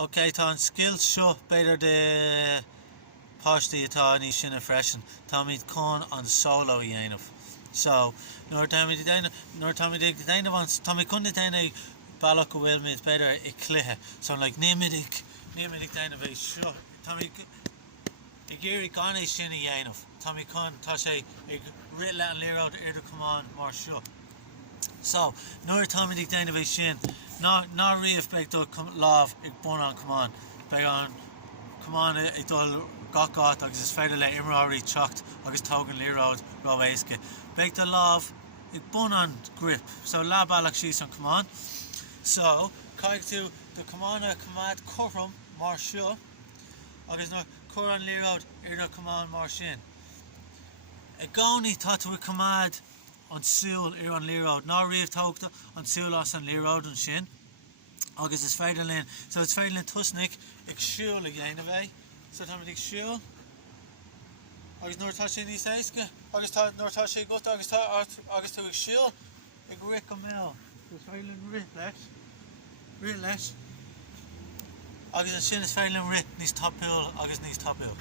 Ok, tá an skill seo beidir de páistí atá ní sin a freisin. Tá míad con an solo i dhéanamh. So, nuair tá míad dhéanamh an tá míad chun dhéanamh bailach go bhfuil míad beidir I cluiche. So like níimidig dhéanamh é seo. Tá míad I ggéirí gan é sin I dhéanamh. Tá míad chun tá sé ag rit le an líróid ar do cumán mar seo. So, nuair tá míad dhéanamh é sin, ná riamh beag do lámh ag bun an cumán. Beag an cumán ag dul gach agus is féidir le imreoirí ceacht agus tógan líróid roimh éasca. Beag do lámh ag bun an grip. So lá bailach síos an cumán. So, caig tú do cumána cumad chorm mar seo agus nó chur an líróid ar do cumán mar sin. I gcónaí tá tú cumad an súil ar an líróid. Ná riamh tógta an súil as an líróid an sin. Agus is féidir linn. So it's féidir linn tusnig ag siúil ag dhéanamh é. So tá ag siúil. Agus nuair tá sé níos éasca. Agus nuair tá sé gut agus tú ag siúil ag ric go mé. So it's féidir linn rit leis. Agus an sin is féidir linn rit níos tapúil agus níos tapúil.